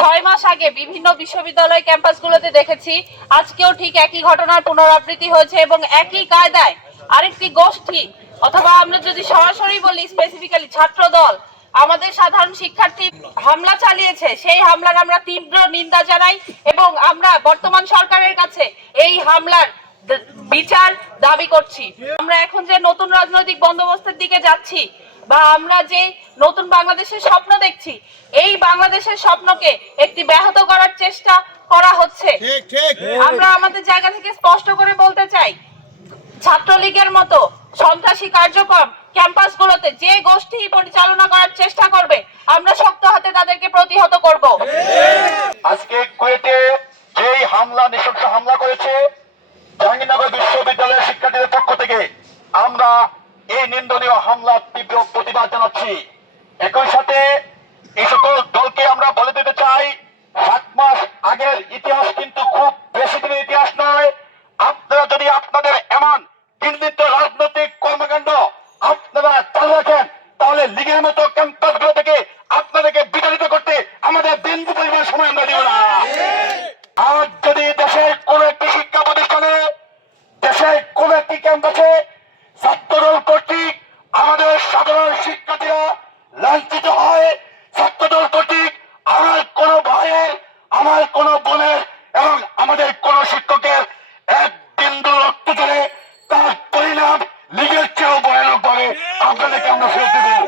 প্রায় 6 মাস আগে বিভিন্ন বিশ্ববিদ্যালয় ক্যাম্পাসগুলোতে দেখেছি, আজকেও ঠিক একই ঘটনার পুনরাবৃত্তি হয়েছে এবং একই কায়দায় আরেকটি গোষ্ঠী, অথবা আমরা যদি সরাসরি বলি স্পেসিফিক্যালি ছাত্র দল আমাদের সাধারণ শিক্ষার্থী হামলা চালিয়েছে। সেই হামলার আমরা তীব্র নিন্দা জানাই এবং আমরা বর্তমান সরকারের কাছে এই হামলার বিচার দাবি করছি। আমরা এখন যে নতুন রাজনৈতিক বন্দোবস্তের দিকে যাচ্ছি বা আমরা যে নতুন বাংলাদেশের স্বপ্ন দেখছি, এই বাংলাদেশের স্বপ্নকে একটি ব্যাহত করার চেষ্টা করা হচ্ছে। আমরা আমাদের জায়গা থেকে স্পষ্ট করে বলতে চাই, ছাত্রলীগের মতো সন্ত্রাসী কার্যক্রম ক্যাম্পাসগুলোতে যে গোষ্ঠী পরিচালনা করার চেষ্টা করবে, আমরা শক্ত হাতে তাদেরকে প্রতিহত করব। আজকে কুয়েটে যেই হামলা, নৃশংস হামলা করেছে জাহাঙ্গীরনগর বিশ্ববিদ্যালয়ের শিক্ষার্থীদের পক্ষ থেকে, আমরা এই নিন্দনীয় হামলার তীব্র প্রতিবাদ জানাচ্ছি। একই সাথে এই সকল দলকে আমরা বলে দিতে চাই, 7 মাস আগের ইতিহাস কিন্তু খুব বেশি দিনের ইতিহাস নয়। আপনারা যদি আপনাদের এমন ঘৃণিত রাজনৈতিক কর্মকাণ্ড আপনারা চালু রাখেন, তাহলে লীগের মতো ক্যাম্পাসগুলো থেকে আপনাদেরকে বিতাড়িত করতে আমাদের বিন্দু পরিমাণ সময় আমরা দিব না। আর যদি দেশের কোন একটি শিক্ষা প্রতিষ্ঠানে, দেশের কোন একটি ক্যাম্পাসে ছাত্রদল কর্তৃক আমাদের সাধারণ শিক্ষার্থীরা লাঞ্ছিত হয়, ছাত্রদল কর্তৃক আমার কোন ভাইয়ের, আমার কোন বোনের এবং আমাদের কোন শিক্ষকের এক বিন্দু রক্ত চলে, তার পরিণাম লীগের চেয়েও ভয়ানক ভাবে আপনাদেরকে আমরা ফেরত দেব।